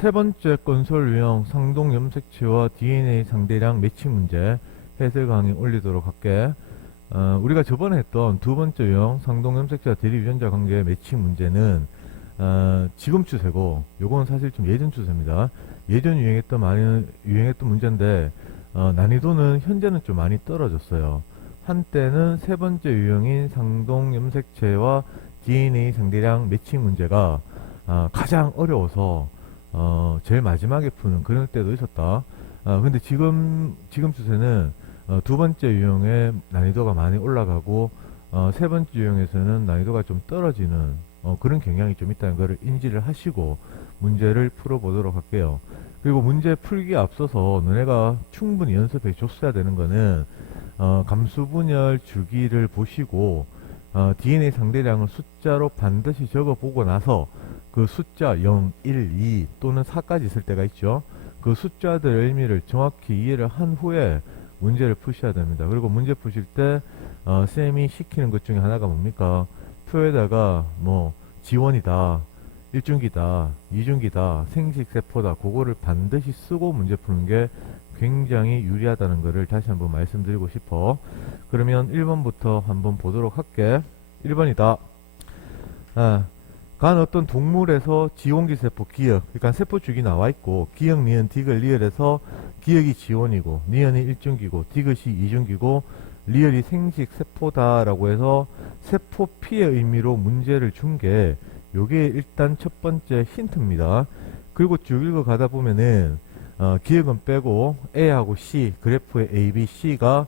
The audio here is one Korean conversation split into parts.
세 번째 건설 유형 상동 염색체와 DNA 상대량 매치 문제 해설 강의 올리도록 할게. 우리가 저번에 했던 두 번째 유형 상동 염색체와 대리 유전자 관계 매치 문제는 지금 추세고, 요건 사실 좀 예전 추세입니다. 예전 유행했던 문제인데 난이도는 현재는 좀 많이 떨어졌어요. 한때는 세 번째 유형인 상동 염색체와 DNA 상대량 매치 문제가 가장 어려워서 제일 마지막에 푸는 그런 때도 있었다. 근데 지금 추세는 두 번째 유형의 난이도가 많이 올라가고 세 번째 유형에서는 난이도가 좀 떨어지는 그런 경향이 좀 있다는 것을 인지를 하시고 문제를 풀어보도록 할게요. 그리고 문제 풀기에 앞서서 너네가 충분히 연습해 줬어야 되는 거는 감수분열 주기를 보시고 DNA 상대량을 숫자로 반드시 적어보고 나서 그 숫자 0, 1, 2 또는 4까지 있을 때가 있죠. 그 숫자들의 의미를 정확히 이해를 한 후에 문제를 푸셔야 됩니다. 그리고 문제 푸실 때 쌤이 시키는 것 중에 하나가 뭡니까? 표에다가 뭐 지원이다, 1중기다, 2중기다, 생식세포다, 그거를 반드시 쓰고 문제 푸는 게 굉장히 유리하다는 것을 다시 한번 말씀드리고 싶어. 그러면 1번부터 한번 보도록 할게. 1번이다. 간 어떤 동물에서 지원기세포 기억, 그러니까 세포축이 나와있고 기억, 니은, 디귿, 리을에서 기억이 지원이고 니은이 1중기고 디귿이 2중기고 리을이 생식세포다라고 해서 세포피의 의미로 문제를 준 게 요게 일단 첫 번째 힌트입니다. 그리고 쭉 읽어 가다 보면은 기억은 빼고 A하고 C, 그래프의 A, B, C가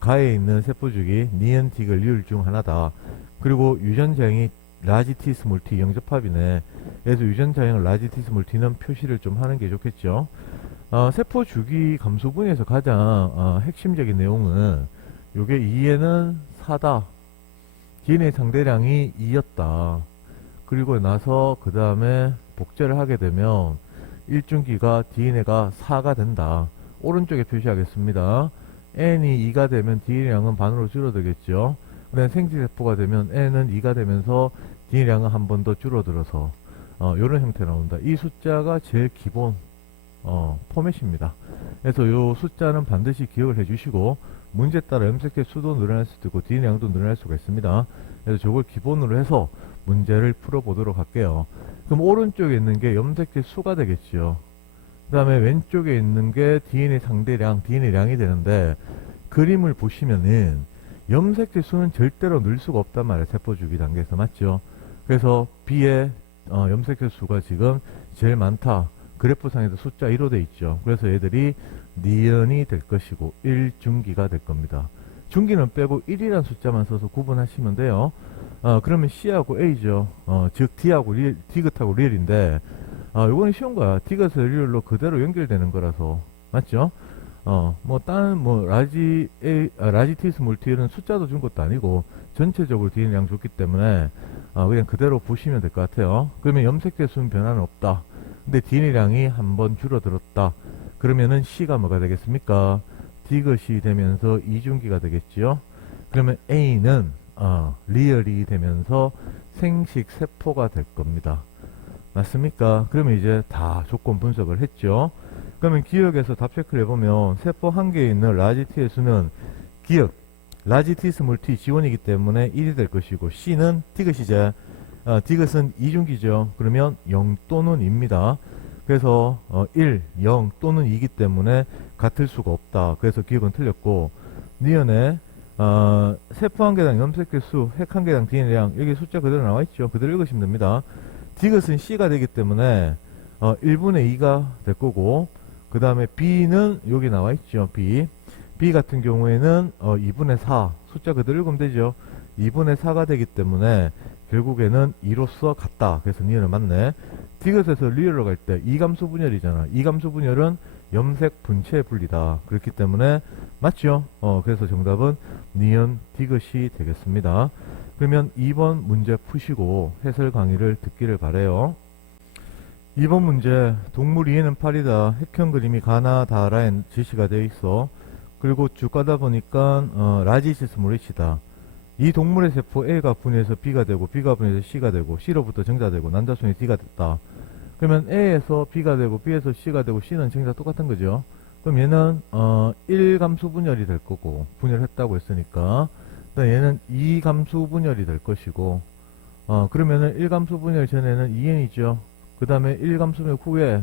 가에 있는 세포주기 니은, 디귿, 리을 중 하나다. 그리고 유전자형이 라지 T 스몰 T 영접합이네. 그래서 유전자형 라지 T 스몰 T는 표시를 좀 하는 게 좋겠죠. 세포 주기 감소분에서 가장 핵심적인 내용은 요게 2에는 4다. DNA 상대량이 2였다. 그리고 나서 그 다음에 복제를 하게 되면 1중기가 DNA가 4가 된다. 오른쪽에 표시하겠습니다. N이 2가 되면 DNA량은 반으로 줄어들겠죠. 그다음 생지세포가 되면 N은 2가 되면서 DNA량은 한 번 더 줄어들어서 이런 형태 나온다. 이 숫자가 제일 기본 포맷입니다. 그래서 이 숫자는 반드시 기억을 해주시고 문제 따라 염색체 수도 늘어날 수도 있고 DNA량도 늘어날 수가 있습니다. 그래서 저걸 기본으로 해서 문제를 풀어보도록 할게요. 그럼 오른쪽에 있는 게 염색체 수가 되겠죠. 그 다음에 왼쪽에 있는 게 DNA 상대량, DNA량이 되는데 그림을 보시면은 염색체 수는 절대로 늘 수가 없단 말이에요. 세포주기 단계에서. 맞죠? 그래서 B의 염색체 수가 지금 제일 많다. 그래프상에도 숫자 1로 돼 있죠. 그래서 얘들이 니은이 될 것이고 1중기가 될 겁니다. 중기는 빼고 1이라는 숫자만 써서 구분하시면 돼요. 그러면 C하고 A죠. 즉 D하고 디귿하고 리을인데 요거는 쉬운 거야. 디귿에서 리을로 그대로 연결되는 거라서. 맞죠? 라지 T 스몰 T는 숫자도 준 것도 아니고 전체적으로 DNA량 줬기 때문에 그냥 그대로 보시면 될 것 같아요. 그러면 염색체 수는 변화는 없다. 근데 DNA량이 한 번 줄어들었다. 그러면은 C가 뭐가 되겠습니까? 디귿이 되면서 이중기가 되겠지요. 그러면 A는 리얼이 되면서 생식세포가 될 겁니다. 맞습니까? 그러면 이제 다 조건 분석을 했죠. 그러면 기억에서 답 체크를 해보면 세포 한 개에 있는 라지 T의 수는 기억 라지 T 스몰 T 지원이기 때문에 1이 될 것이고 C는 디귿이제 디귿은 이중기죠. 그러면 0 또는 2입니다. 그래서 1, 0 또는 2이기 때문에 같을 수가 없다. 그래서 기억은 틀렸고 니은에 세포 한 개당 염색체 수, 핵 한 개당 DNA량 여기 숫자 그대로 나와있죠. 그대로 읽으시면 됩니다. 디귿은 C가 되기 때문에 1분의 2가 될 거고 그 다음에 B는 여기 나와있죠. B 같은 경우에는 2분의 4 숫자 그대로 읽으면 되죠. 2분의 4가 되기 때문에 결국에는 2로서 같다. 그래서 니은은 맞네. 디귿에서 리얼로 갈 때 이감수 분열이잖아. 이감수 분열은 염색 분체의 분리다. 그렇기 때문에 맞죠? 그래서 정답은 니은 디귿이 되겠습니다. 그러면 2번 문제 푸시고 해설 강의를 듣기를 바래요. 2번 문제 동물 이해는 8이다. 핵형 그림이 가나다라에 지시가 되어 있어. 그리고 쭉 가다 보니까 라지시스 모리치다. 이 동물의 세포 A가 분해해서 B가 되고 B가 분해해서 C가 되고 C로부터 정자되고 난자순이 D가 됐다. 그러면 A에서 B가 되고 B에서 C가 되고 C는 정자 똑같은 거죠. 그럼 얘는 1감수 분열이 될 거고 분열했다고 했으니까 얘는 2감수 분열이 될 것이고 그러면은 1감수 분열 전에는 2n이죠. 그 다음에 1감수 분열 후에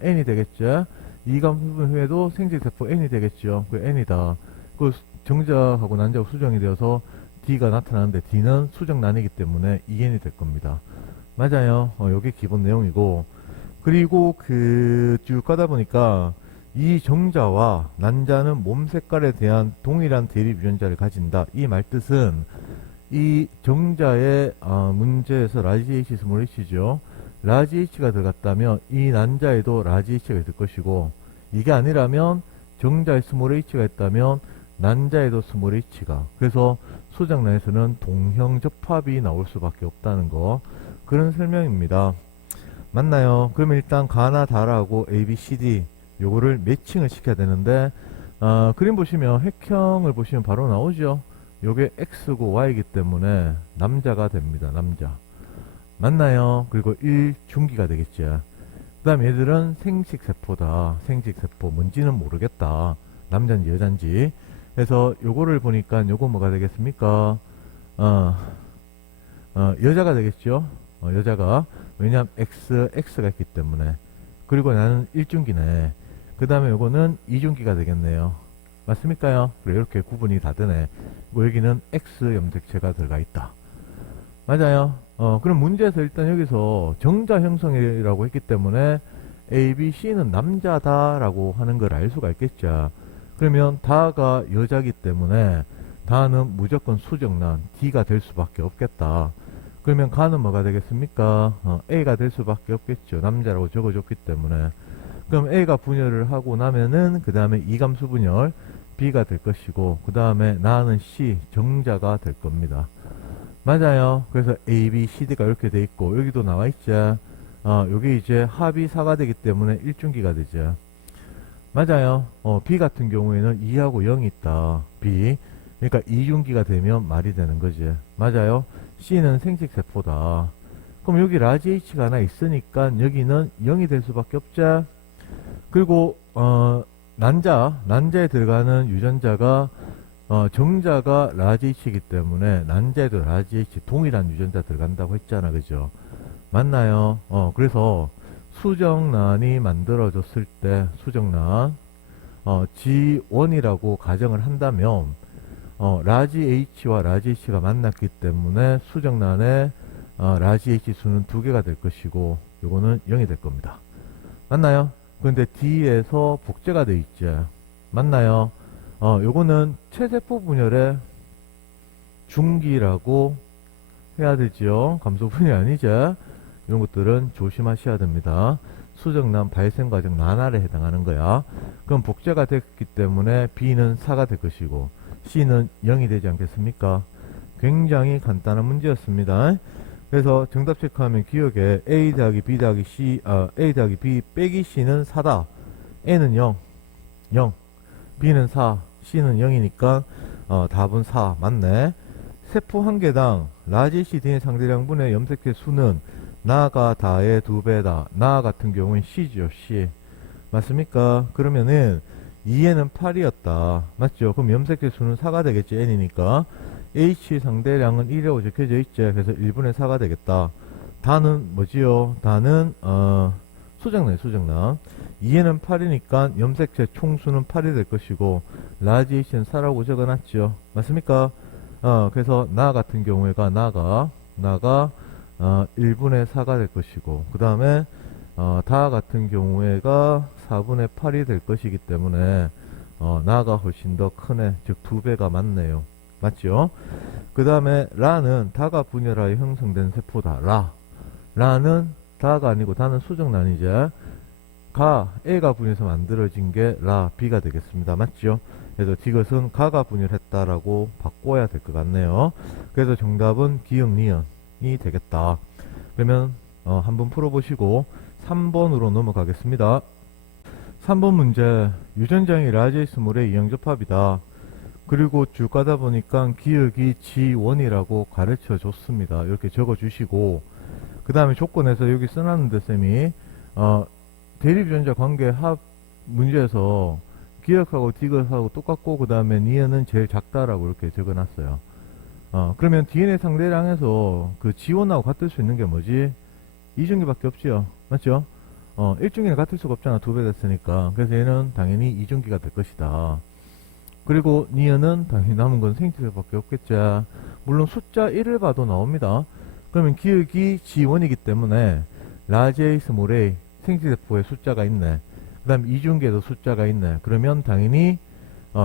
n이 되겠죠. 2감수 분열 후에도 생식세포 n이 되겠죠. 그 n이다. 그 정자하고 난자하고 수정이 되어서 D가 나타나는데 D는 수정란이기 때문에 2n이 될 겁니다. 맞아요. 요게 기본 내용이고, 그리고 쭉 가다 보니까 이 정자와 난자는 몸 색깔에 대한 동일한 대립 유전자를 가진다. 이 말뜻은 이 정자의 문제에서 라지 H 스몰 h죠. 라지 H가 들어갔다면 이 난자에도 라지 H가 있을 것이고, 이게 아니라면 정자에 스몰 h가 있다면 난자에도 스몰 h가, 그래서 수정란에서는 동형 접합이 나올 수밖에 없다는 거, 그런 설명입니다. 맞나요? 그러면 일단 가나 다라고 A, B, C, D 요거를 매칭을 시켜야 되는데 그림 보시면 획형을 보시면 바로 나오죠. 요게 X고 Y이기 때문에 남자가 됩니다. 남자. 맞나요? 그리고 1중기가 되겠죠. 그 다음 얘들은 생식세포다. 생식세포 뭔지는 모르겠다. 남자인지 여잔지. 그래서 요거를 보니까 요거 뭐가 되겠습니까? 여자가 되겠죠. 여자가. 왜냐면 X가 있기 때문에. 그리고 나는 1중기네. 그 다음에 요거는 2중기가 되겠네요. 맞습니까요? 그래, 이렇게 구분이 다 되네. 여기는 X 염색체가 들어가 있다. 맞아요. 그럼 문제에서 일단 여기서 정자 형성이라고 했기 때문에 A, B, C는 남자다라고 하는 걸 알 수가 있겠죠. 그러면 다가 여자기 때문에 다는 무조건 수정란 D가 될 수밖에 없겠다. 그러면 가는 뭐가 되겠습니까? A가 될 수밖에 없겠죠. 남자라고 적어줬기 때문에. 그럼 A가 분열을 하고 나면은 그 다음에 이감수 분열 B가 될 것이고, 그 다음에 나는 C 정자가 될 겁니다. 맞아요. 그래서 A, B, C, D가 이렇게 돼 있고, 여기도 나와 있죠. 여기 이제 합이 4가 되기 때문에 1중기가 되죠. 맞아요. B 같은 경우에는 2하고 0이 있다. B. 그러니까 2중기가 되면 말이 되는 거지. 맞아요. C는 생식세포다. 그럼 여기 라지 H가 하나 있으니까 여기는 0이 될 수밖에 없죠. 그리고 난자에 들어가는 유전자가 정자가 라지 H이기 때문에 난자에도 라지 H 동일한 유전자 들어간다고 했잖아. 그죠? 맞나요? 그래서 수정란이 만들어졌을 때 수정란 G1이라고 가정을 한다면 라지 H와 라지 H가 만났기 때문에 수정란에 라지 H 수는 2개가 될 것이고 요거는 0이 될 겁니다. 맞나요? 그런데 D에서 복제가 돼 있죠. 맞나요? 요거는 체세포 분열의 중기라고 해야 되죠. 감소 분열이 아니죠. 이런 것들은 조심하셔야 됩니다. 수정란 발생 과정 난할에 해당하는 거야. 그럼 복제가 됐기 때문에 B는 4가 될 것이고 C는 0이 되지 않겠습니까? 굉장히 간단한 문제였습니다. 그래서 정답 체크하면 기억에 A 더하기 B 더하기 C, A 더하기 B 빼기 C는 4다. A는 0, B는 4, C는 0이니까 답은 4 맞네. 세포 한 개당 라지 CD의 상대량분의 염색체 수는 나가 다의 2배다. 나 같은 경우는 C죠. C. 맞습니까? 그러면은 2에는 8이었다. 맞죠? 그럼 염색체 수는 4가 되겠지. N이니까. H 상대량은 1이라고 적혀져 있죠. 그래서 1분의 4가 되겠다. 다는 뭐지요? 다는 수정란. 2에는 8이니까 염색체 총수는 8이 될 것이고 라지 H는 4라고 적어놨죠. 맞습니까? 그래서 나 같은 경우에가 나가 1분의 4가 될 것이고, 그 다음에 다 같은 경우에가 4분의 8이 될 것이기 때문에 나가 훨씬 더 크네. 즉 2배가 맞네요. 맞죠? 그 다음에 라는 다가 분열하여 형성된 세포다. 라는 다가 아니고 다는 수정란이죠. A가 분열해서 만들어진 게 B가 되겠습니다. 맞죠? 그래서 이것은 가가 분열했다라고 바꿔야 될 것 같네요. 그래서 정답은 기역 니은이 되겠다. 그러면 한번 풀어보시고 3번으로 넘어가겠습니다. 3번 문제, 유전자의 라지 스몰의 이형접합이다. 그리고 쭉 가다 보니까 기역이 G1이라고 가르쳐 줬습니다. 이렇게 적어 주시고, 그 다음에 조건에서 여기 써놨는데 쌤이 대립전자 관계 합 문제에서 기억하고 디귿하고 똑같고 그 다음에 니은은 제일 작다라고 이렇게 적어놨어요. 그러면 DNA 상대량에서 그 지원하고 같을 수 있는 게 뭐지? 이중기밖에 없지요. 맞죠? 1중기는 같을 수가 없잖아. 2배 됐으니까. 그래서 얘는 당연히 이중기가 될 것이다. 그리고 니은은 당연히 남은 건 생식세포밖에 없겠죠. 물론 숫자 1을 봐도 나옵니다. 그러면 기억이 G1이기 때문에 라지 A, 스몰 A 생식세포에 숫자가 있네. 그 다음 이중계에도 숫자가 있네. 그러면 당연히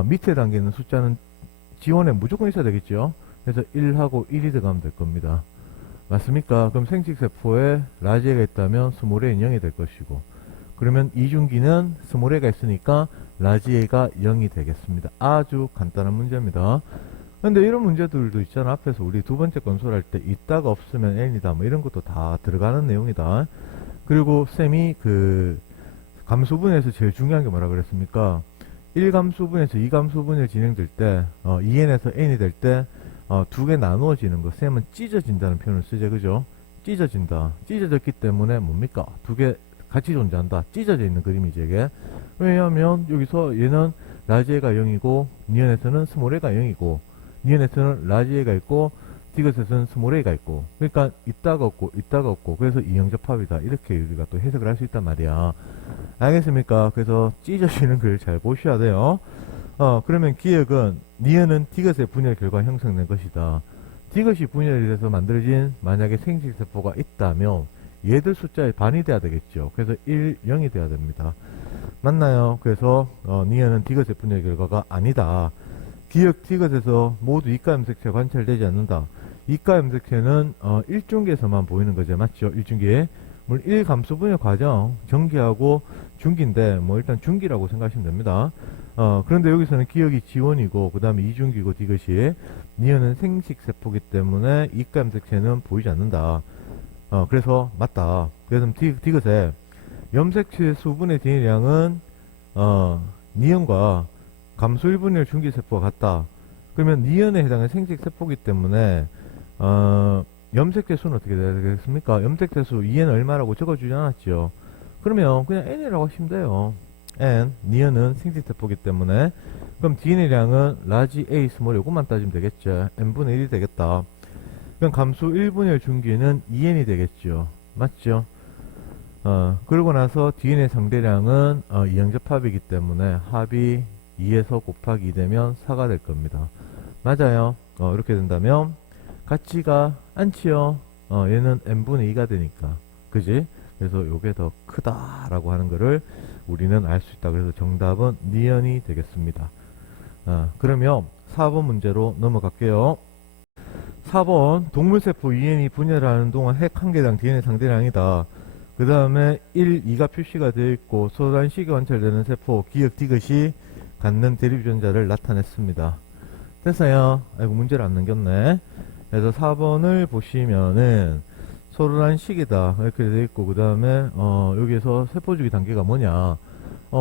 밑에 단계는 숫자는 G1에 무조건 있어야 되겠죠. 그래서 1하고 1이 들어가면 될 겁니다. 맞습니까? 그럼 생식세포에 라지 A가 있다면 스몰 A는 0이 될 것이고, 그러면 이중기는 스몰 A가 있으니까 라지 A가 0이 되겠습니다. 아주 간단한 문제입니다. 근데 이런 문제들도 있잖아. 앞에서 우리 두 번째 건설할 때 있다가 없으면 n이다 뭐 이런 것도 다 들어가는 내용이다. 그리고 쌤이 그 감수분해에서 제일 중요한 게 뭐라 그랬습니까? 1감수분해에서 2감수분해 진행될 때 2n에서 n이 될 때 두 개 나누어지는 거 쌤은 찢어진다는 표현을 쓰죠. 그죠? 찢어진다. 찢어졌기 때문에 뭡니까? 두 개 같이 존재한다. 찢어져 있는 그림이지 이게. 왜냐하면 여기서 얘는 라지 A가 0이고 니은에서는 스몰 A가 0이고 니은에서는 라지 A가 있고 디귿에서는 스몰 A가 있고, 그러니까 있다가 없고 있다가 없고, 그래서 이형접합이다 이렇게 우리가 또 해석을 할 수 있단 말이야. 알겠습니까? 그래서 찢어지는 글 잘 보셔야 돼요. 그러면 기억은 니은은 디귿의 분열 결과 형성된 것이다. 디귿이 분열이 돼서 만들어진 만약에 생식세포가 있다면 얘들 숫자의 반이 돼야 되겠죠. 그래서 1, 0이 돼야 됩니다. 맞나요? 그래서 니은은 디귿의 분열 결과가 아니다. 기억 디귿에서 모두 이가 염색체 관찰되지 않는다. 이가 염색체는 1중기에서만 보이는 거죠. 맞죠? 1중기에. 물론 1감수 분열 과정 전기하고 중기인데 뭐 일단 중기라고 생각하시면 됩니다. 그런데 여기서는 기억이 지원이고 그 다음에 이중기고 디귿이, 니은은 생식세포기 때문에 이가 염색체는 보이지 않는다. 그래서 맞다. 그래서 디귿의 염색체 수분의 DNA량은 니은과 감수 1분열 중기세포가 같다. 그러면 니은에 해당하는 생식세포기 때문에 염색체 수는 어떻게 돼야 되겠습니까? 염색체 수 2n 얼마라고 적어주지 않았죠. 그러면 그냥 n이라고 하시면 돼요. n, 니은은 생식세포기 때문에. 그럼 DNA량은 라지 A, 스몰 요것만 따지면 되겠죠. n분의 1이 되겠다. 그럼 감수 1분열 중기는 2n이 되겠죠. 맞죠? 그러고 나서 DNA 상대량은 이형접합이기 때문에 합이 2에서 곱하기 2 되면 4가 될 겁니다. 맞아요. 이렇게 된다면 같지가 않지요. 얘는 n분의 2가 되니까. 그지? 그래서 요게 더 크다라고 하는 거를 우리는 알 수 있다. 그래서 정답은 니은이 되겠습니다. 그러면 4번 문제로 넘어갈게요. 4번 동물세포 2n이 분열하는 동안 핵 한 개당 DNA 상대량이다. 그 다음에 1, 2가 표시가 되어 있고 소단식이 관찰되는 세포 기억 디귿이 갖는 대립전자를 나타냈습니다. 됐어요. 아이고 문제를 안 넘겼네. 그래서 4번을 보시면은 소란식이다 이렇게 되어 있고, 그 다음에 여기에서 세포주기 단계가 뭐냐,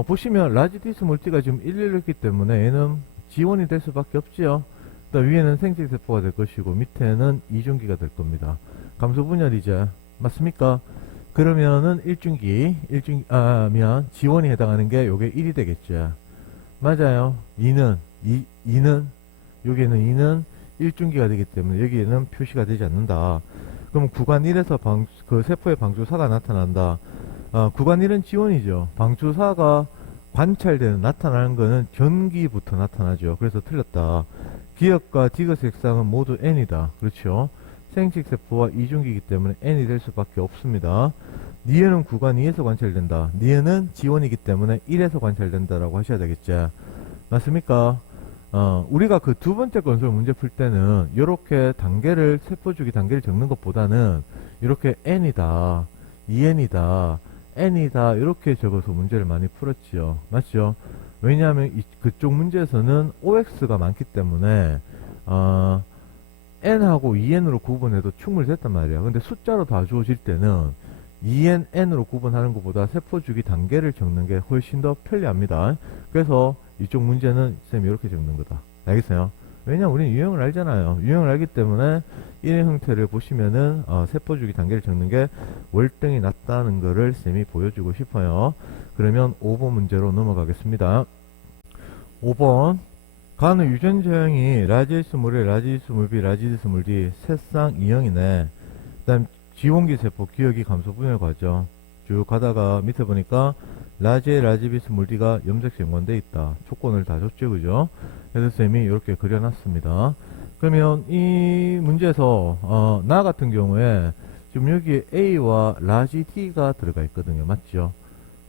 보시면 라지 디스몰티가 지금 1이었기 때문에 얘는 지원이 될 수밖에 없지요. 위에는 생식세포가 될 것이고 밑에는 이중기가 될 겁니다. 감소 분열이죠. 맞습니까? 그러면은 1중기, 지원이 해당하는 게 요게 1이 되겠죠. 맞아요. 2는 여기에는 2는 1중기가 되기 때문에 여기에는 표시가 되지 않는다. 그럼 구간 1에서 그 세포의 방주사가 나타난다. 구간 1은 지원이죠. 방주사가 관찰되는, 나타나는 거는 전기부터 나타나죠. 그래서 틀렸다. 기억과 디귿 색상은 모두 n이다. 그렇죠. 생식세포와 이중기이기 때문에 n이 될 수밖에 없습니다. 니은은 구간 2에서 관찰된다. 니은은 지원이기 때문에 1에서 관찰된다라고 하셔야 되겠죠. 맞습니까? 우리가 그 두 번째 건설 문제 풀 때는 이렇게 단계를, 세포주기 단계를 적는 것보다는 이렇게 n이다, 2n이다, n이다 이렇게 적어서 문제를 많이 풀었지요. 맞죠? 왜냐하면 그쪽 문제에서는 OX가 많기 때문에 n하고 2n으로 구분해도 충분히 됐단 말이야. 근데 숫자로 다 주어질 때는 2n, n으로 구분하는 것보다 세포주기 단계를 적는 게 훨씬 더 편리합니다. 그래서 이쪽 문제는 쌤이 이렇게 적는 거다. 알겠어요? 왜냐 우리는 유형을 알잖아요. 유형을 알기 때문에 이런 형태를 보시면은 세포주기 단계를 적는 게 월등히 낫다는 거를 쌤이 보여주고 싶어요. 그러면 5번 문제로 넘어가겠습니다. 5번 간의 유전자형이 라지스 몰에 라지스 몰비 라지스 몰디 새쌍 2형이네. 그 다음 지원기 세포 기억이 감소 분열 과정 쭉 가다가 밑에 보니까 라지에 라지비스 몰디가 염색 연관돼 있다. 조건을 다 줬죠, 그죠? 그래서 쌤이 이렇게 그려놨습니다. 그러면 이 문제에서 나 같은 경우에 지금 여기에 A와 라지 D가 들어가 있거든요, 맞죠?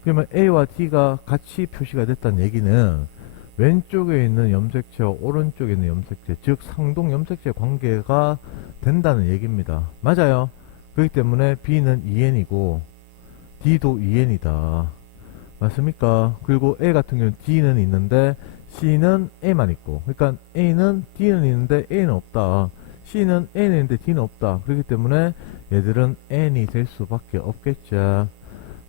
그러면 A와 D가 같이 표시가 됐다는 얘기는 왼쪽에 있는 염색체와 오른쪽에 있는 염색체, 즉 상동 염색체 관계가 된다는 얘기입니다. 맞아요. 그렇기 때문에 B는 2N이고 D도 2N이다. 맞습니까? 그리고 A 같은 경우는 D는 있는데 C는 A만 있고, 그러니까 A는 D는 있는데 A는 없다. C는 N은 있는데 D는 없다. 그렇기 때문에 얘들은 N이 될 수밖에 없겠죠.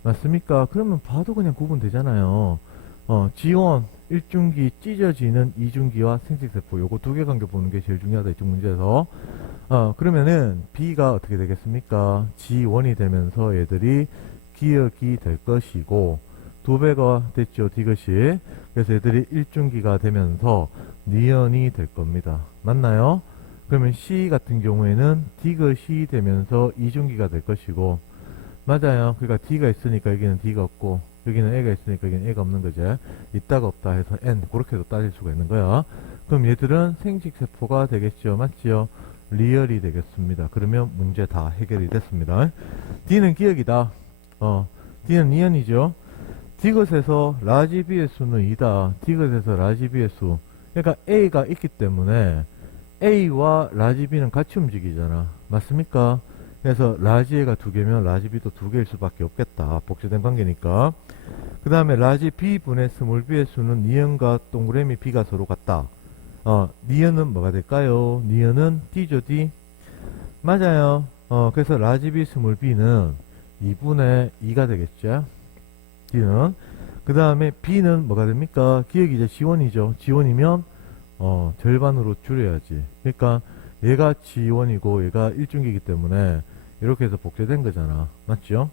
맞습니까? 그러면 봐도 그냥 구분되잖아요. 지원 1중기 찢어지는 2중기와 생식세포 요거 두 개 관계 보는 게 제일 중요하다 이쪽 문제에서. 그러면은 B가 어떻게 되겠습니까? G1이 되면서 얘들이 기억이 될 것이고 두 배가 됐죠, D것이. 그래서 얘들이 1중기가 되면서 니언이 될 겁니다. 맞나요? 그러면 C 같은 경우에는 D것이 되면서 2중기가 될 것이고, 맞아요. 그러니까 D가 있으니까 여기는 D가 없고 여기는 A가 있으니까 여기는 A가 없는 거죠. 있다가 없다 해서 N 그렇게도 따질 수가 있는 거야. 그럼 얘들은 생식세포가 되겠죠, 맞지요? 리얼이 되겠습니다. 그러면 문제 다 해결이 됐습니다. D는 기억이다. D는 니언이죠. D것에서 라지 B의 수는 2다. D것에서 라지 B의 수. 그러니까 A가 있기 때문에 A와 라지 B는 같이 움직이잖아. 맞습니까? 그래서 라지 A가 2개면 라지 B도 2개일 수밖에 없겠다. 복제된 관계니까. 그 다음에 라지 B분의 스몰 B의 수는 니은과 동그라미 B가 서로 같다. 니은은 뭐가 될까요? 니은은 D죠, D. 맞아요. 그래서 라지 B 스몰 B는 2분의 2가 되겠죠. D는. 그 다음에 B는 뭐가 됩니까? 기억이 이제 G1이죠. G1이면 절반으로 줄여야지. 그러니까 얘가 G1이고 얘가 1중기이기 때문에 이렇게 해서 복제된 거잖아. 맞죠?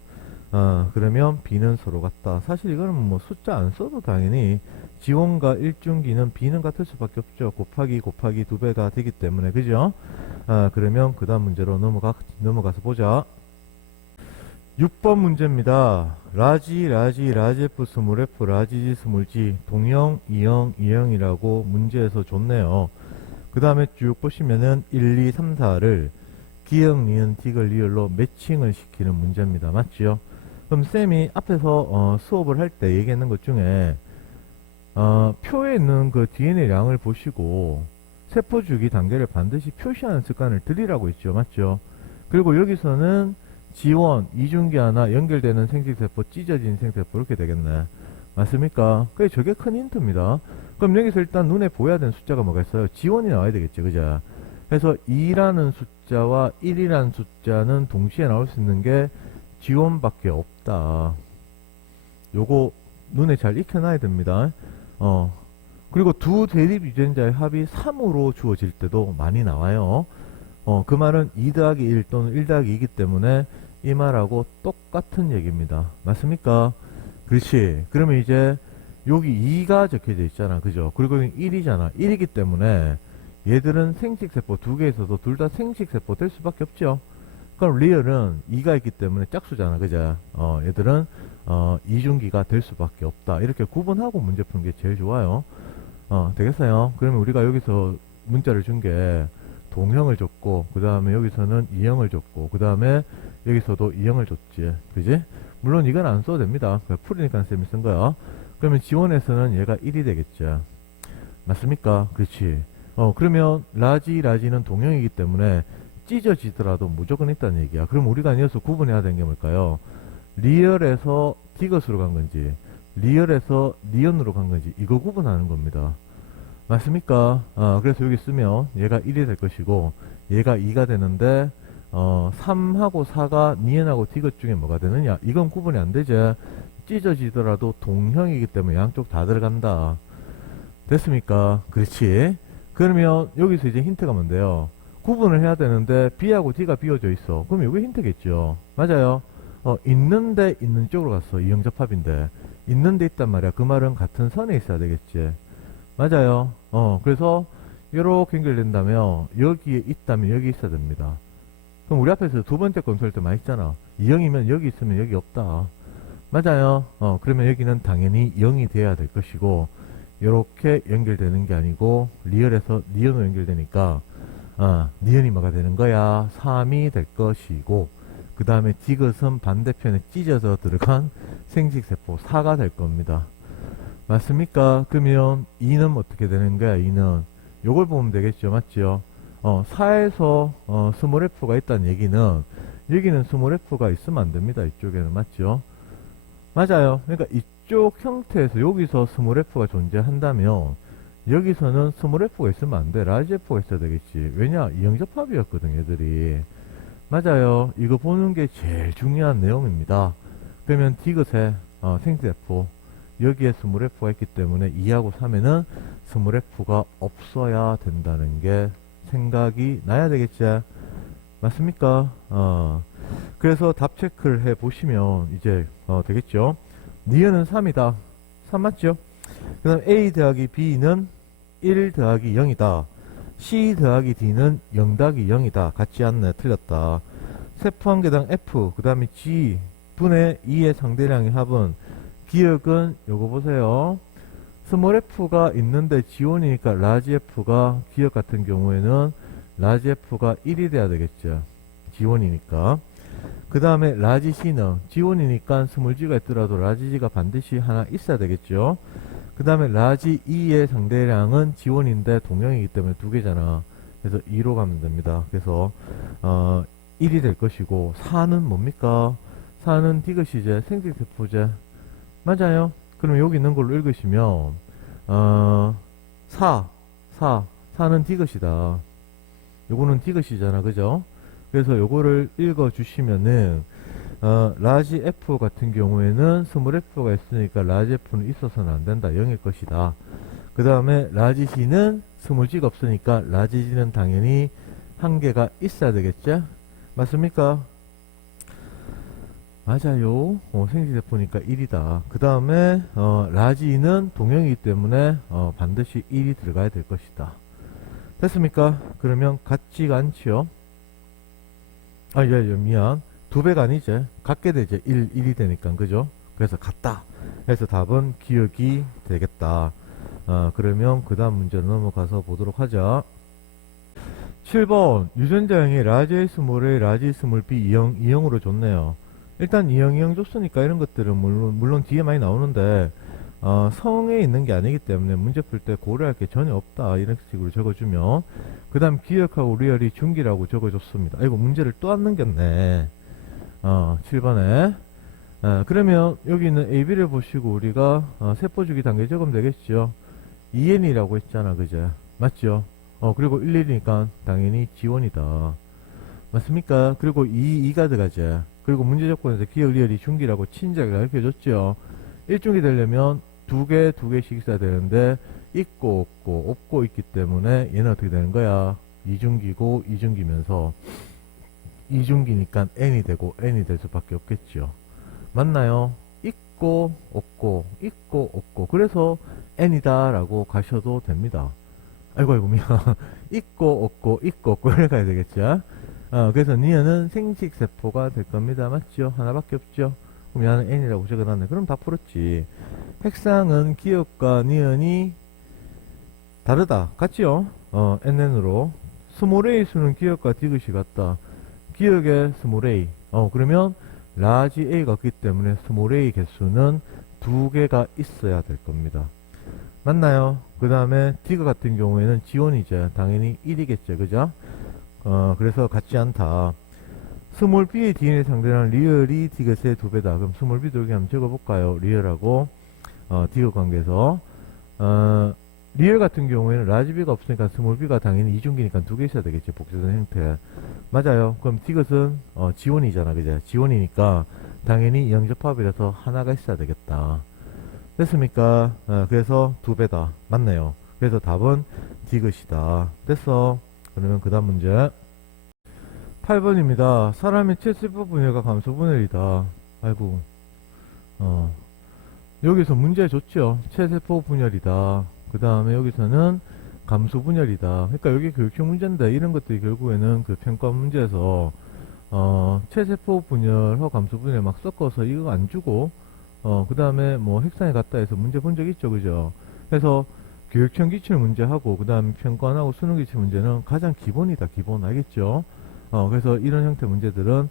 그러면 B는 서로 같다. 사실 이거는 뭐 숫자 안 써도 당연히 G1과 1중기는 B는 같을 수밖에 없죠. 곱하기 곱하기 2배가 되기 때문에. 그죠? 그러면 그 다음 문제로 넘어가서 보자. 6번 문제입니다. 라지 F 스몰 F 라지 G 스몰 G 동형 2형 문제에서 줬네요. 그 다음에 쭉 보시면은 1, 2, 3, 4를 기역, 니은, 디귿, 리을로 매칭을 시키는 문제입니다. 맞죠? 그럼 쌤이 앞에서 수업을 할 때 얘기했는 것 중에 표에 있는 그 DNA량을 보시고 세포주기 단계를 반드시 표시하는 습관을 들이라고 했죠. 맞죠? 그리고 여기서는 G1, 이중기 하나 연결되는 생식세포, 찢어진 생세포 이렇게 되겠네. 맞습니까? 저게 큰 힌트입니다. 그럼 여기서 일단 눈에 보여야 되는 숫자가 뭐가 있어요? G1이 나와야 되겠죠. 그죠? 그래서 2라는 숫자와 1이라는 숫자는 동시에 나올 수 있는 게 G1밖에 없다. 요거 눈에 잘 익혀놔야 됩니다. 그리고 두 대립 유전자의 합이 3으로 주어질 때도 많이 나와요. 그 말은 2 더하기 1 또는 1 더하기 2이기 때문에 이 말하고 똑같은 얘기입니다. 맞습니까? 그렇지. 그러면 이제 여기 2가 적혀져 있잖아. 그죠? 그리고 여기 1이잖아. 1이기 때문에 얘들은 생식세포 두 개에서도 둘 다 생식세포 될 수밖에 없죠. 그럼 리얼은 2가 있기 때문에 짝수잖아. 그죠? 얘들은 이중기가 될 수밖에 없다. 이렇게 구분하고 문제 푸는 게 제일 좋아요. 되겠어요? 그러면 우리가 여기서 문자를 준 게 동형을 줬고, 그 다음에 여기서는 2형을 줬고, 그 다음에 여기서도 2형을 줬지. 그지? 물론 이건 안 써도 됩니다. 풀이니까 쌤이 쓴 거야. 그러면 지원에서는 얘가 1이 되겠죠. 맞습니까? 그렇지. 그러면 라지는 동형이기 때문에 찢어지더라도 무조건 있다는 얘기야. 그럼 우리가 이어서 구분해야 되는 게 뭘까요? 리얼에서 디귿으로 간 건지, 리얼에서 니언으로 간 건지, 이거 구분하는 겁니다. 맞습니까? 그래서 여기 쓰면 얘가 1이 될 것이고 얘가 2가 되는데 3하고 4가 니은하고 디귿 중에 뭐가 되느냐? 이건 구분이 안 되죠. 찢어지더라도 동형이기 때문에 양쪽 다 들어간다. 됐습니까? 그렇지. 그러면 여기서 이제 힌트가 뭔데요? 구분을 해야 되는데 B하고 D가 비워져 있어. 그럼 이게 힌트겠죠. 맞아요. 있는데 있는 쪽으로 갔어. 이영접합인데. 있는데 있단 말이야. 그 말은 같은 선에 있어야 되겠지. 맞아요. 그래서 이렇게 연결된다면 여기에 있다면 여기 있어야 됩니다. 그럼 우리 앞에서 두 번째 검수할 때 많이 했잖아. 2형이면 여기 있으면 여기 없다. 맞아요. 그러면 여기는 당연히 0이 돼야 될 것이고, 이렇게 연결되는 게 아니고 리얼에서 니은으로 연결되니까 니은이 뭐가 되는 거야? 3이 될 것이고, 그 다음에 디귿은 반대편에 찢어져 들어간 생식세포 4가 될 겁니다. 맞습니까? 그러면 2는 어떻게 되는 거야? 2는 요걸 보면 되겠죠. 맞죠? 4에서 스몰 f가 있다는 얘기는 여기는 스몰 f가 있으면 안 됩니다. 이쪽에는. 맞죠? 맞아요. 그러니까 이쪽 형태에서 여기서 스몰 f가 존재한다면 여기서는 스몰 f가 있으면 안 돼. 라지 f가 있어야 되겠지. 왜냐? 이영접합이었거든, 얘들이. 맞아요. 이거 보는 게 제일 중요한 내용입니다. 그러면 디귿에 생식 f 여기에 스몰 f가 있기 때문에 2하고 3에는 스몰 f가 없어야 된다는 게 생각이 나야 되겠지. 맞습니까? 그래서 답 체크를 해 보시면 이제 되겠죠. 니은은 3이다. 3 맞죠? 그 다음 A 더하기 B는 1 더하기 0이다. C 더하기 D는 0 더하기 0이다. 같지 않네. 틀렸다. 세포 한 개당 F, 그 다음에 G 분의 2의 상대량의 합은, 기억은 요거 보세요. 스몰 f가 있는데 지원이니까 라지 f가, 기억 같은 경우에는 라지 f가 1이 돼야 되겠죠. 지원이니까. 그 다음에 라지 c는 지원이니까 스몰 g가 있더라도 라지 g가 반드시 하나 있어야 되겠죠. 그 다음에 라지 e의 상대량은 지원인데 동형이기 때문에 두 개잖아. 그래서 2로 가면 됩니다. 그래서 1이 될 것이고, 4는 뭡니까? 4는 디귿이제, 생식세포제. 맞아요. 그럼 여기 있는 걸로 읽으시면 4는 디귿이다. 요거는 디귿이잖아. 그죠? 그래서 요거를 읽어 주시면은 라지 F 같은 경우에는 스몰 F가 있으니까 라지 F는 있어서는 안 된다. 0일 것이다. 그 다음에 라지 C는 스몰 G가 없으니까 라지 G는 당연히 한 개가 있어야 되겠죠? 맞습니까? 맞아요. 생식세포니까 1이다. 그 다음에 라지는 동형이기 때문에 반드시 1이 들어가야 될 것이다. 됐습니까? 그러면 같지가 않지요? 미안. 두 배가 아니지. 같게 되지. 1이 되니까. 그죠? 그래서 같다. 그래서 답은 기억이 되겠다. 그러면 그 다음 문제로 넘어가서 보도록 하자. 7번. 유전자형이 라지 A 스몰 A, 라지 스몰 B 2형으로 줬네요. 일단 2형 줬으니까 이런 것들은 물론 뒤에 많이 나오는데 성에 있는 게 아니기 때문에 문제 풀 때 고려할 게 전혀 없다. 이런 식으로 적어주면, 그 다음 기억하고 리얼이 중기라고 적어줬습니다. 아이고, 문제를 또 안 넘겼네. 7번에. 그러면 여기 있는 AB를 보시고 우리가 세포주기 단계 적으면 되겠죠. 2N이라고 했잖아. 그제? 맞죠? 그리고 11이니까 당연히 지원이다. 맞습니까? 그리고 2가 들어가죠. 그리고 문제 조건에서 기억 리얼이 중기라고 친절하게 가르쳐줬죠. 1중기 되려면 두 개씩 있어야 되는데 있고 없고 있기 때문에 얘는 어떻게 되는 거야? 2중기고 2중기면서 2중기니까 n이 되고 n이 될 수밖에 없겠죠. 맞나요? 있고 없고 그래서 n이다 라고 가셔도 됩니다. 아이고 미안. 있고 없고 이래 가야 되겠죠. 그래서 니은은 생식세포가 될 겁니다. 맞죠? 하나밖에 없죠? 그럼 얘는 n이라고 적어놨네. 그럼 다 풀었지. 핵상은 기억과 니은이 다르다. 같지요? nn으로. 스몰 a 수는 기억과 디귿이 같다. 기억의 스몰 a. 그러면 라지 a가 없기 때문에 스몰 a 개수는 두 개가 있어야 될 겁니다. 맞나요? 그 다음에 디귿 같은 경우에는 지원이죠. 당연히 1이겠죠. 그죠? 그래서 같지 않다. 스몰 b의 dn의 상대는 리얼이 디귿의 두 배다. 그럼 스몰 b도 여기 한번 적어볼까요? 리얼하고 디귿 관계에서 리얼 같은 경우에는 라지 b가 없으니까 스몰 b가 당연히 이중기니까 두 개 있어야 되겠지. 복제된 형태. 맞아요. 그럼 디귿은 지원이잖아. 그죠? 지원이니까 당연히 영접합이라서 하나가 있어야 되겠다. 됐습니까? 그래서 두 배다. 맞네요. 그래서 답은 디귿이다. 됐어. 그러면 그 다음 문제 8번입니다. 사람의 최세포 분열과 감소 분열이다. 아이고, 여기서 문제 줬죠. 최세포 분열이다. 그 다음에 여기서는 감소 분열이다. 그러니까 여기 교육형 문제인데 이런 것들이 결국에는 그 평가 문제에서 최세포 분열과 감소 분열 막 섞어서 이거 안 주고 그 다음에 뭐 핵산에 갔다 해서 문제 본 적 있죠, 그죠? 그래서 교육형 기출 문제하고 그 다음에 평가원하고 수능 기출 문제는 가장 기본이다, 기본. 알겠죠? 그래서 이런 형태 문제들은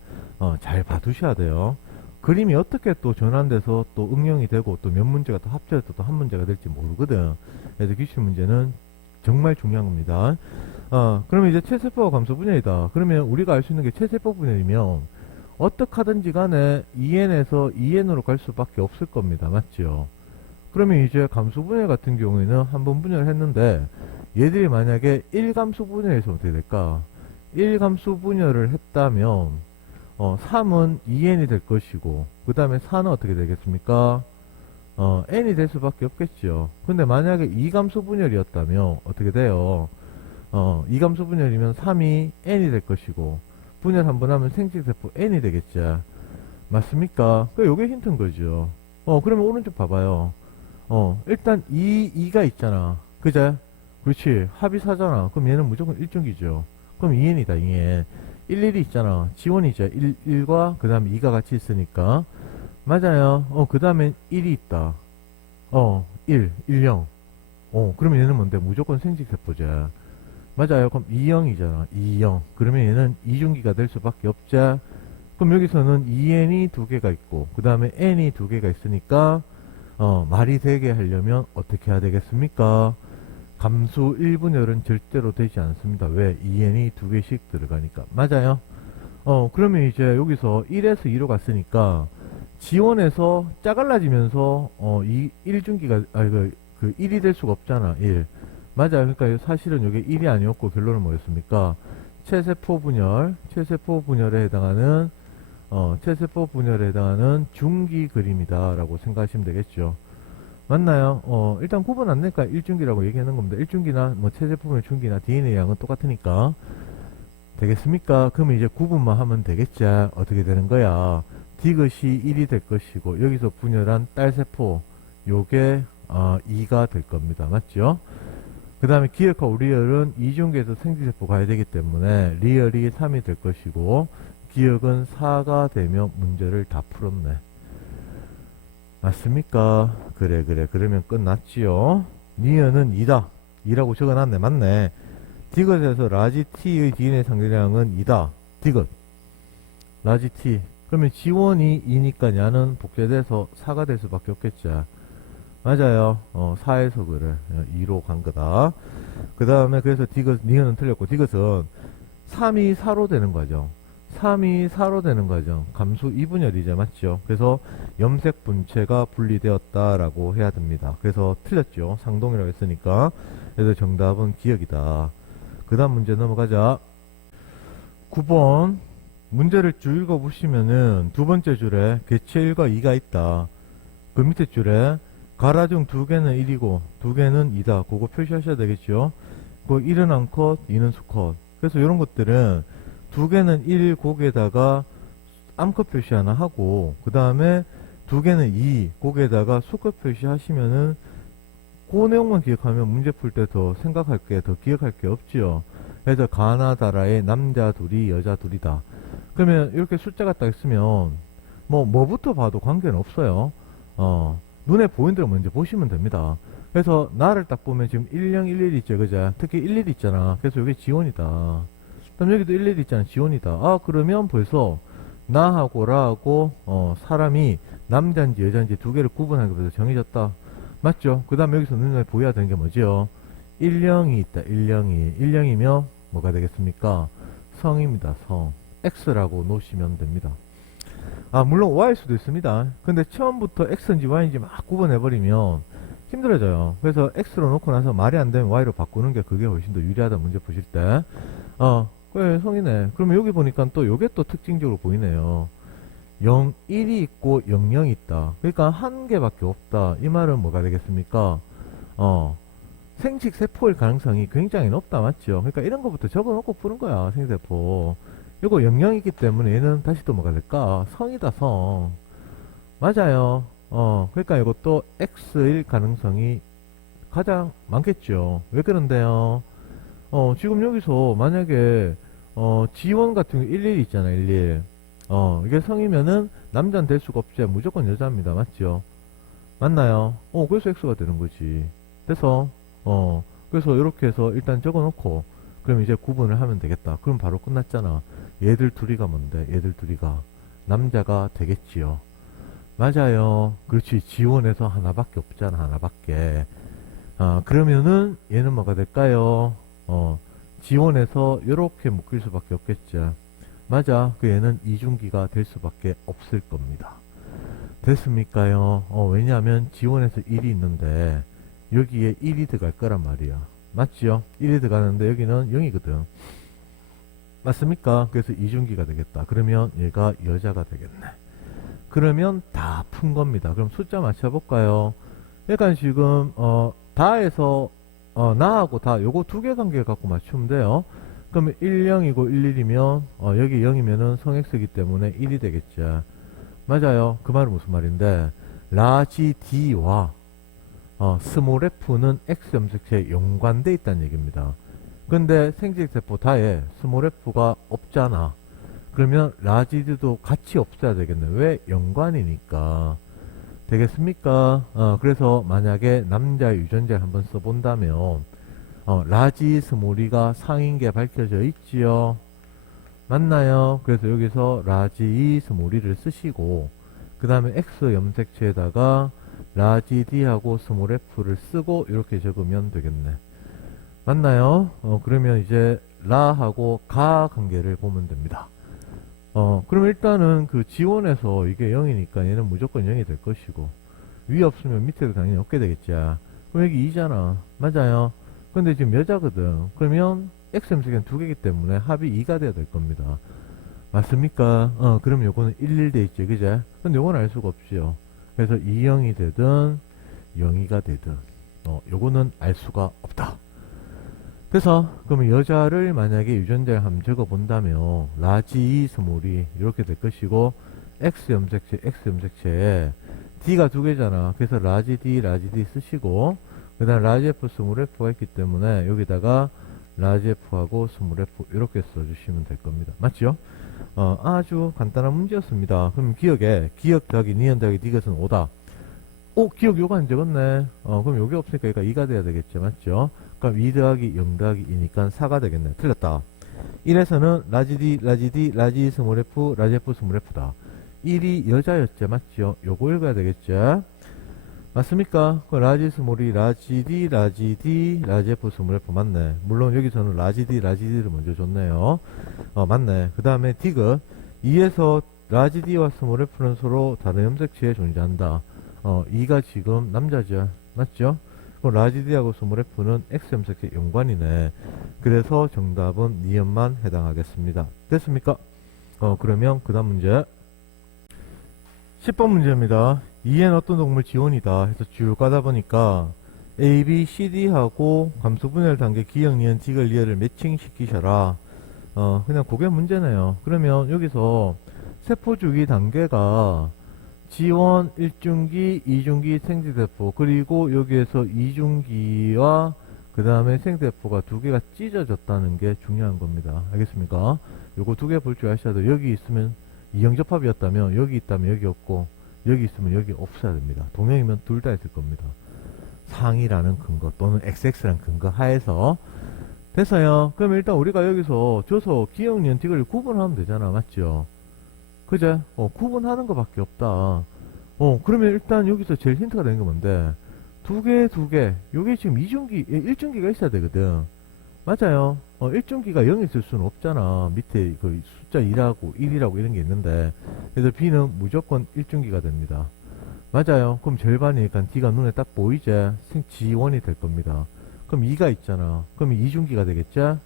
잘 봐두셔야 돼요. 그림이 어떻게 또 전환돼서 또 응용이 되고 또 몇 문제가 또 합쳐서 또 한 문제가 될지 모르거든. 그래서 기출 문제는 정말 중요한 겁니다. 그러면 이제 최세포 감소 분열이다. 그러면 우리가 알 수 있는 게 최세포 분열이면 어떻게 하든지 간에 2n에서 2n으로 갈 수밖에 없을 겁니다. 맞죠? 그러면 이제 감소 분열 같은 경우에는 한번 분열을 했는데 얘들이 만약에 1감소 분열에서 어떻게 될까? 1감소 분열을 했다면 3은 2n이 될 것이고 그 다음에 4는 어떻게 되겠습니까? n이 될 수밖에 없겠죠. 근데 만약에 2감소 분열이었다면 어떻게 돼요? 2감소 분열이면 3이 n이 될 것이고 분열 한번 하면 생식세포 n이 되겠죠. 맞습니까? 요게 힌트인 거죠. 그러면 오른쪽 봐봐요. 일단 2가 있잖아. 그제? 그렇지. 합이 4잖아. 그럼 얘는 무조건 1중기죠. 그럼 2n이다, 2n. 11이 있잖아. 지원이죠. 1과 그 다음에 2가 같이 있으니까. 맞아요. 그 다음에 1이 있다. 1, 0. 그러면 얘는 뭔데? 무조건 생식세포죠. 맞아요. 그럼 2형이잖아. 2형. 그러면 얘는 이중기가 될 수밖에 없자. 그럼 여기서는 2n이 두 개가 있고, 그 다음에 n이 두 개가 있으니까, 말이 되게 하려면 어떻게 해야 되겠습니까? 감수 1분열은 절대로 되지 않습니다. 왜? 2n이 두 개씩 들어가니까. 맞아요. 그러면 이제 여기서 1에서 2로 갔으니까, 지원에서 짜갈라지면서, 1중기가, 그 1이 될 수가 없잖아. 1. 맞아요. 그러니까 사실은 이게 1이 아니었고 결론은 뭐였습니까? 최세포 분열에 해당하는 최세포 분열에 해당하는 중기 그림이다라고 생각하시면 되겠죠. 맞나요? 일단 구분 안 낼까 1중기라고 얘기하는 겁니다. 1중기나 뭐 최세포 분열 중기나 DNA 양은 똑같으니까 되겠습니까? 그러면 이제 구분만 하면 되겠죠. 어떻게 되는 거야? 디귿이 1이 될 것이고 여기서 분열한 딸세포 요게 2가 될 겁니다. 맞죠? 그 다음에 기억하고 리얼은 이중계에서 생식세포 가야 되기 때문에 리얼이 3이 될 것이고 기억은 4가 되면 문제를 다 풀었네. 맞습니까? 그래. 그러면 끝났지요. 니은은 2다. 2라고 적어놨네. 맞네. 디귿에서 라지 t의 DNA 상대량은 2다. 디귿. 라지 t. 그러면 지원이 2니까 야는 복제돼서 4가 될 수밖에 없겠죠. 맞아요. 4에서 그래. 2로 간 거다. 그 다음에 그래서 디귿, 니은은 틀렸고, 디귿은 3이 4로 되는 거죠. 3이 4로 되는 거죠. 감수 2분열이죠. 맞죠? 그래서 염색 분체가 분리되었다라고 해야 됩니다. 그래서 틀렸죠. 상동이라고 했으니까. 그래서 정답은 기억이다. 그 다음 문제 넘어가자. 9번. 문제를 쭉 읽어보시면은 두 번째 줄에 개체 1과 2가 있다. 그 밑에 줄에 가라 중 두 개는 1이고 두 개는 2다. 그거 표시하셔야 되겠죠. 그 1은 암컷, 2는 수컷. 그래서 이런 것들은 두 개는 1 곡에다가 암컷 표시 하나 하고 그 다음에 두 개는 2 곡에다가 수컷 표시하시면은 그 내용만 기억하면 문제 풀 때 더 생각할 게 더 기억할 게 없지요. 그래서 가나다라의 남자 둘이 여자 둘이다. 그러면 이렇게 숫자가 딱 있으면 뭐부터 봐도 관계는 없어요. 눈에 보이는 대로 먼저 보시면 됩니다. 그래서 나를 딱 보면 지금 10, 11 있죠, 그죠? 특히 11 있잖아. 그래서 이게 지원이다. 그럼 여기도 11 있잖아, 지원이다. 그러면 벌써 나하고 라하고 사람이 남자인지 여자인지 두 개를 구분하는 게 벌써 정해졌다. 맞죠? 그 다음에 여기서 눈에 보여야 되는 게 뭐죠? 10이 있다, 10이. 10이면 뭐가 되겠습니까? 성입니다, 성. X라고 놓으시면 됩니다. 물론 Y일 수도 있습니다. 근데 처음부터 X인지 Y인지 막 구분해버리면 힘들어져요. 그래서 X로 놓고 나서 말이 안 되면 Y로 바꾸는 게 그게 훨씬 더 유리하다, 문제 푸실 때. 그래, 성이네. 그러면 여기 보니까 또 요게 또 특징적으로 보이네요. 0, 1이 있고 0, 0이 있다. 그러니까 한 개밖에 없다. 이 말은 뭐가 되겠습니까? 생식세포일 가능성이 굉장히 높다, 맞죠? 그러니까 이런 거부터 적어놓고 푸는 거야, 생세포. 이거 영영이기 때문에 얘는 다시 또 뭐가 될까? 성이다, 성. 맞아요. 그러니까 이것도 X일 가능성이 가장 많겠죠. 왜 그런데요? 지금 여기서 만약에, 지원 같은 거 11 있잖아, 11. 이게 성이면은 남자는 될 수가 없지. 무조건 여자입니다. 맞죠? 맞나요? 그래서 X가 되는 거지. 그래서, 그래서 이렇게 해서 일단 적어 놓고, 그럼 이제 구분을 하면 되겠다. 그럼 바로 끝났잖아. 얘들 둘이가 뭔데? 얘들 둘이가 남자가 되겠지요. 맞아요. 그렇지. 지원에서 하나밖에 없잖아. 하나밖에. 그러면은 얘는 뭐가 될까요? 지원에서 이렇게 묶일 수밖에 없겠죠. 맞아. 그 얘는 이중기가 될 수밖에 없을 겁니다. 됐습니까요? 왜냐하면 지원에서 1이 있는데 여기에 1이 들어갈 거란 말이야. 맞지요? 1이 들어가는데 여기는 0이거든. 맞습니까? 그래서 이중기가 되겠다. 그러면 얘가 여자가 되겠네. 그러면 다 푼 겁니다. 그럼 숫자 맞춰볼까요? 그러니까 지금 다에서 나하고 다 요거 두 개 관계 갖고 맞추면 돼요. 그러면 1, 0이고 1, 1이면 여기 0이면은 성X이기 때문에 1이 되겠죠. 맞아요. 그 말은 무슨 말인데 라지 D와 스몰 f는 X 염색체에 연관돼 있다는 얘기입니다. 근데 생식세포 다에 스몰 f가 없잖아. 그러면 라지 D도 같이 없어야 되겠네. 왜? 연관이니까. 되겠습니까? 그래서 만약에 남자 유전자를 한번 써본다면 라지 스몰이가 상인 게 밝혀져 있지요. 맞나요? 그래서 여기서 라지 스몰이를 쓰시고 그 다음에 X 염색체에다가 라지 D하고 스몰 F를 쓰고 이렇게 적으면 되겠네. 맞나요? 그러면 이제 라하고 가 관계를 보면 됩니다. 그럼 일단은 그 지원에서 이게 0이니까 얘는 무조건 0이 될 것이고 위 없으면 밑에도 당연히 없게 되겠죠. 그럼 여기 2잖아. 맞아요. 근데 지금 여자거든. 그러면 X 염색은 두 개이기 때문에 합이 2가 돼야 될 겁니다. 맞습니까? 그럼 요거는 11 돼 있지, 그제? 근데 요건 알 수가 없지요. 그래서 20이 되든 02가 되든 요거는 알 수가 없다. 그래서 그러면 여자를 만약에 유전자를 한번 적어 본다면 라지 스몰이 이렇게 될 것이고 X 염색체에 D가 두 개잖아. 그래서 라지 D 쓰시고 그 다음 라지 F 스몰 F가 있기 때문에 여기다가 라지 F하고 스몰 F 이렇게 써주시면 될 겁니다. 맞죠? 아주 간단한 문제였습니다. 그럼 기억 더하기 니은 더하기 디귿은 5다. 기억 요거 안 적었네. 그럼 요게 없으니까 얘가 2가 돼야 되겠죠. 맞죠? 그럼 2 더하기 0 더하기 2니까 4가 되겠네. 틀렸다. 1에서는 라지 스몰 F, 라지 F 스몰 F다. 1이 여자였죠. 맞죠? 요거 읽어야 되겠죠? 맞습니까? 그 라지 스몰이 라지 D, 라지 F 스몰 F 맞네. 물론 여기서는 라지 D를 먼저 줬네요. 맞네. 그 다음에 디귿 2에서 라지 D와 스몰 F는 서로 다른 염색체에 존재한다. 2가 지금 남자죠. 맞죠? 그럼 라지 D하고 스몰 F는 X 염색체 연관이네. 그래서 정답은 니은만 해당하겠습니다. 됐습니까? 그러면 그 다음 문제 10번 문제입니다. 2엔 어떤 동물 지원이다 해서 쭉 가다 보니까 A, B, C, D하고 감수분열 단계 기억, 니은, 디귿, 리을을 매칭시키셔라. 그냥 그게 문제네요. 그러면 여기서 세포주기 단계가 지원 1중기, 2중기 생식세포 그리고 여기에서 2중기와 그 다음에 생식세포가 두 개가 찢어졌다는 게 중요한 겁니다. 알겠습니까? 요거 두 개 볼 줄 아셔야 돼요. 여기 있으면 이형접합이었다면 여기 있다면 여기 없고 여기 있으면 여기 없어야 됩니다. 동형이면 둘 다 있을 겁니다. 상이라는 근거 또는 XX라는 근거 하에서 됐어요. 그럼 일단 우리가 여기서 줘서 기억, 니은, 디귿을 구분하면 되잖아. 맞죠? 그제? 구분하는 것밖에 없다. 그러면 일단 여기서 제일 힌트가 되는 게 뭔데? 두 개. 요게 지금 1중기가 있어야 되거든. 맞아요. 1중기가 0이 있을 수는 없잖아. 밑에 그 숫자 2라고, 1이라고 이런 게 있는데. 그래서 B는 무조건 1중기가 됩니다. 맞아요. 그럼 절반이니까 D가 눈에 딱 보이지? 생지원이 될 겁니다. 그럼 2가 있잖아. 그럼 2중기가 되겠죠?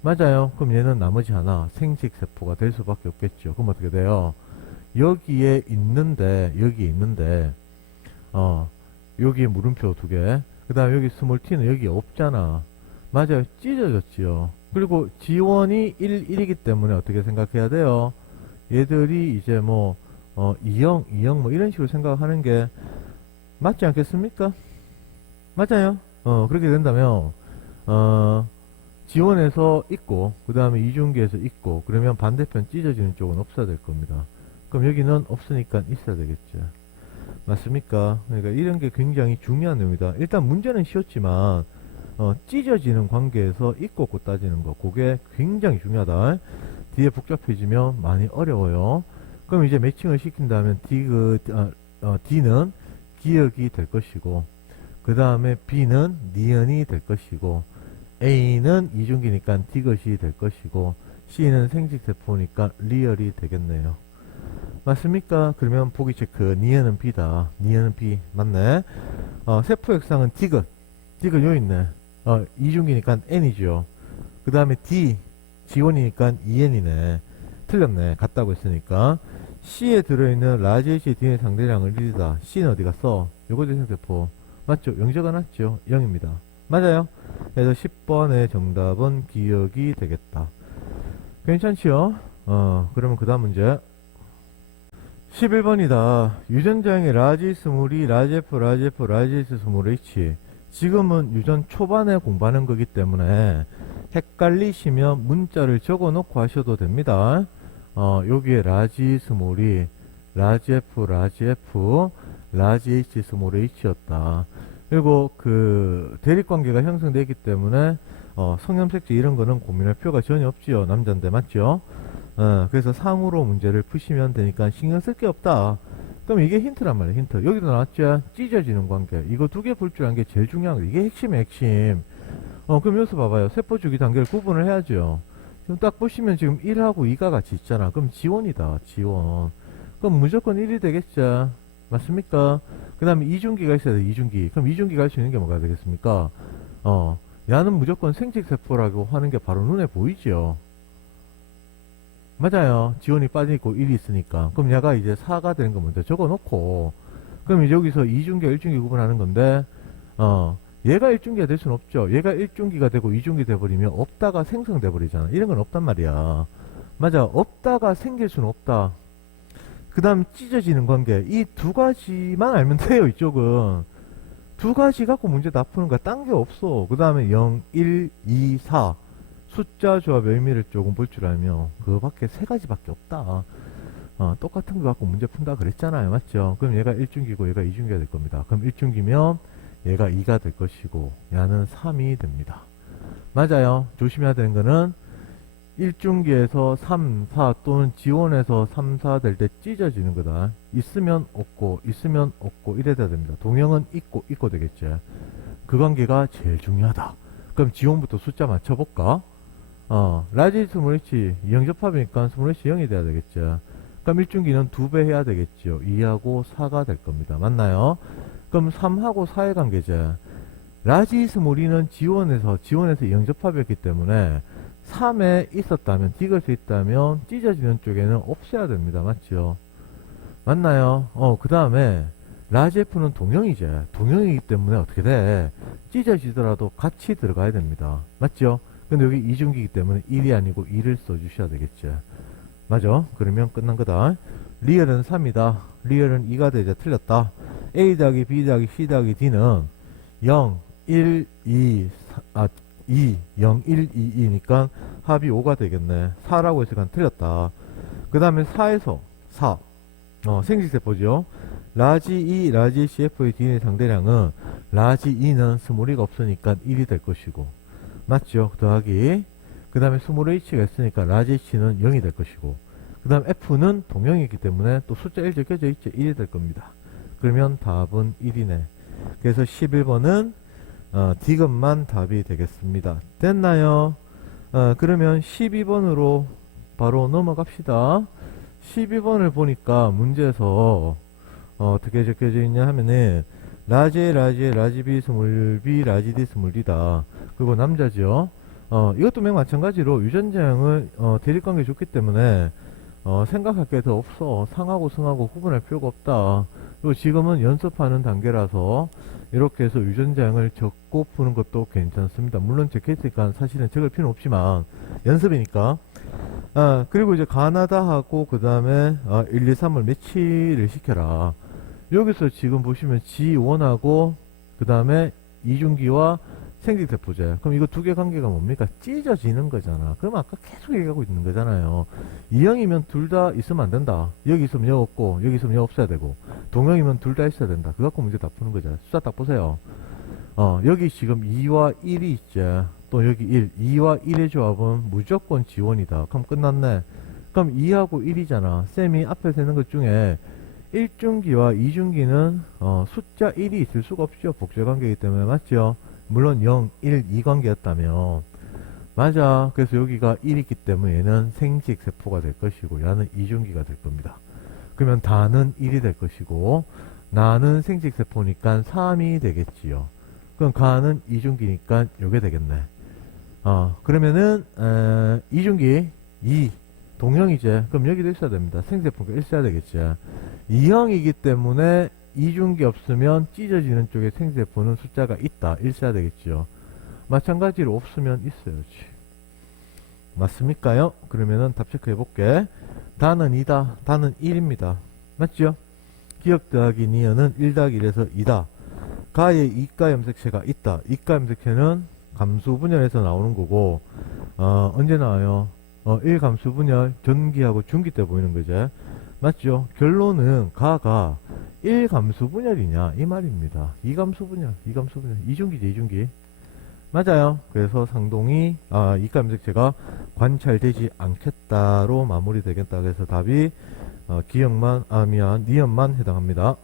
맞아요. 그럼 얘는 나머지 하나 생식세포가 될 수밖에 없겠죠. 그럼 어떻게 돼요? 여기에 있는데 여기에 물음표 두 개. 그 다음에 여기 스몰 t는 여기 없잖아. 맞아요. 찢어졌지요. 그리고 지원이 1, 1이기 때문에 어떻게 생각해야 돼요? 얘들이 이제 뭐, 2형, 2형 뭐 이런 식으로 생각하는 게 맞지 않겠습니까? 맞아요. 그렇게 된다면, 지원에서 있고, 그 다음에 이중기에서 있고, 그러면 반대편 찢어지는 쪽은 없어야 될 겁니다. 그럼 여기는 없으니까 있어야 되겠죠. 맞습니까? 그러니까 이런 게 굉장히 중요한 내용이다. 일단 문제는 쉬웠지만, 찢어지는 관계에서 있고 없고 따지는 거, 그게 굉장히 중요하다. 뒤에 복잡해지면 많이 어려워요. 그럼 이제 매칭을 시킨다면 D는 기억이 될 것이고, 그 다음에 B는 니은이 될 것이고, A는 이중기니까 디귿이 될 것이고, C는 생식세포니까 리얼이 되겠네요. 맞습니까? 그러면 보기 체크. 니은은 B다. 니은은 B. 맞네. 세포 역상은 디귿. 디귿 요 있네. 이중기니까 N이죠. 그 다음에 D. 지원이니까 EN이네. 틀렸네. 같다고 했으니까. C에 들어있는 라지 H의 DNA 상대량을 1이다. C는 어디 갔어? 요거 재생세포. 맞죠? 영재가 났죠? 0입니다. 맞아요. 그래서 10번의 정답은 기억이 되겠다. 괜찮지요? 그러면 그 다음 문제. 11번이다. 유전자형의 라지 스몰이 라지 F, 라지 F, 라지 S 스몰 H. 지금은 유전 초반에 공부하는 거기 때문에 헷갈리시면 문자를 적어 놓고 하셔도 됩니다. 여기에 라지 스몰이 라지 F, 라지 F, 라지 H 스몰 H였다. 그리고 그 대립관계가 형성되기 때문에 성염색체 이런 거는 고민할 필요가 전혀 없지요. 남자인데 맞죠? 그래서 상으로 문제를 푸시면 되니까 신경 쓸 게 없다. 그럼 이게 힌트란 말이에요. 힌트. 여기도 나왔죠? 찢어지는 관계. 이거 두 개 볼 줄 아는 게 제일 중요한 거예요. 이게 핵심이에요. 핵심. 그럼 여기서 봐봐요. 세포 주기 단계를 구분을 해야죠. 지금 딱 보시면 지금 1하고 2가 같이 있잖아. 그럼 지원이다. 지원. 그럼 무조건 1이 되겠죠. 맞습니까? 그 다음에 이중기가 있어야 돼. 이중기. 그럼 이중기가 할 수 있는 게 뭐가 되겠습니까? 야는 무조건 생식세포라고 하는 게 바로 눈에 보이죠. 맞아요. 지원이 빠지고 1이 있으니까. 그럼 얘가 이제 4가 되는 거 먼저 적어 놓고, 그럼 이제 여기서 이중기와 일중기 구분하는 건데, 얘가 일중기가 될 수는 없죠. 얘가 일중기가 되고 이중기 돼버리면 없다가 생성돼 버리잖아. 이런 건 없단 말이야. 맞아. 없다가 생길 수는 없다. 그 다음 찢어지는 관계. 이 두 가지만 알면 돼요. 이쪽은. 두 가지 갖고 문제 다 푸는 거야. 딴 게 없어. 그 다음에 0, 1, 2, 4. 숫자 조합의 의미를 조금 볼 줄 알면 그거밖에 세 가지밖에 없다. 똑같은 거 갖고 문제 푼다 그랬잖아요. 맞죠? 그럼 얘가 1중기고 얘가 2중기가 될 겁니다. 그럼 1중기면 얘가 2가 될 것이고 얘는 3이 됩니다. 맞아요. 조심해야 되는 거는 1중기에서 3, 4 또는 지원에서 3, 4 될 때 찢어지는 거다. 있으면 없고 있으면 없고 이래야 됩니다. 동형은 있고 되겠죠. 그 관계가 제일 중요하다. 그럼 지원부터 숫자 맞춰볼까? 라지 스몰 H 2형 접합이니까 스몰 H 0이 돼야 되겠죠. 그럼 1중기는 2배 해야 되겠죠. 2하고 4가 될 겁니다. 맞나요? 그럼 3하고 4의 관계죠. 라지 스몰이는 지원에서 2형 접합이었기 때문에 3에 있었다면 디귿이 있다면 찢어지는 쪽에는 없애야 됩니다. 맞죠? 맞나요? 그 다음에 라지 F는 동형이죠. 동형이기 때문에 어떻게 돼? 찢어지더라도 같이 들어가야 됩니다. 맞죠? 근데 여기 이중기이기 때문에 1이 아니고 2를 써주셔야 되겠죠. 맞아? 그러면 끝난 거다. 리얼은 3이다. 리얼은 2가 되자. 틀렸다. A 더하기 B 더하기 C 더하기 D는 0, 1, 2, 2, 0, 1, 2, 2니까 합이 5가 되겠네. 4라고 했으니까 틀렸다. 그 다음에 4에서 4. 생식세포죠. 라지 E, 라지 CF의 DNA 상대량은 라지 E는 스몰 E가 없으니까 1이 될 것이고. 맞죠? 더하기. 그 다음에 스몰 H가 있으니까 라지 H는 0이 될 것이고. 그 다음 F는 동형이기 때문에 또 숫자 1 적혀져 있죠. 1이 될 겁니다. 그러면 답은 1이네. 그래서 11번은 디귿만 답이 되겠습니다. 됐나요? 그러면 12번으로 바로 넘어갑시다. 12번을 보니까 문제에서 어떻게 적혀져 있냐 하면은 라지 B 스몰 B 라지 D 스몰 D다. 그리고 남자죠. 이것도 맨 마찬가지로 유전자형을 대립관계 좋기 때문에 생각할 게 더 없어. 상하고 승하고 구분할 필요가 없다. 그리고 지금은 연습하는 단계라서 이렇게 해서 유전자량을 적고 푸는 것도 괜찮습니다. 물론 제 케이스니까 사실은 적을 필요는 없지만 연습이니까. 그리고 이제 가나다하고 그 다음에 1, 2, 3을 매치를 시켜라. 여기서 지금 보시면 G1하고 그 다음에 이중기와 생식세포제. 그럼 이거 두 개 관계가 뭡니까? 찢어지는 거잖아. 그럼 아까 계속 얘기하고 있는 거잖아요. 이형이면 둘 다 있으면 안 된다. 여기 있으면 여 없고 여기 있으면 여 없어야 되고, 동형이면 둘 다 있어야 된다. 그거 갖고 문제 다 푸는 거죠. 숫자 딱 보세요. 여기 지금 2와 1이 있죠. 또 여기 1, 2와 1의 조합은 무조건 지원이다. 그럼 끝났네. 그럼 2하고 1이잖아. 쌤이 앞에서 있는 것 중에 1중기와 2중기는 숫자 1이 있을 수가 없죠. 복제관계이기 때문에. 맞죠? 물론 0, 1, 2 관계였다면 맞아. 그래서 여기가 1이 있기 때문에 얘는 생식세포가 될 것이고 얘는 이중기가 될 겁니다. 그러면 다는 1이 될 것이고 나는 생식세포니까 3이 되겠지요. 그럼 가는 이중기니까 요게 되겠네. 그러면은 이중기 2 동형이제. 그럼 여기도 있어야 됩니다. 생식세포가 있어야 되겠죠. 2형이기 때문에 이중기 없으면 찢어지는 쪽에 생세포는 숫자가 있다. 있어야 되겠죠. 마찬가지로 없으면 있어야지. 맞습니까요? 그러면은 답 체크해 볼게. 다는 2다. 다는 1입니다. 맞죠? 기억 더하기 니은은 1 더하기 1에서 2다. 가에 이가 염색체가 있다. 이가 염색체는 감수 분열에서 나오는 거고, 언제 나와요? 1 감수 분열, 전기하고 중기 때 보이는 거죠. 맞죠? 결론은 가가 1 감수 분열이냐 이 말입니다. 2 감수 분열, 2 감수 분열, 이중기죠, 이중기. 맞아요. 그래서 상동이 이가 염색체가 관찰되지 않겠다로 마무리되겠다. 그래서 답이 기억만, 니은만 해당합니다.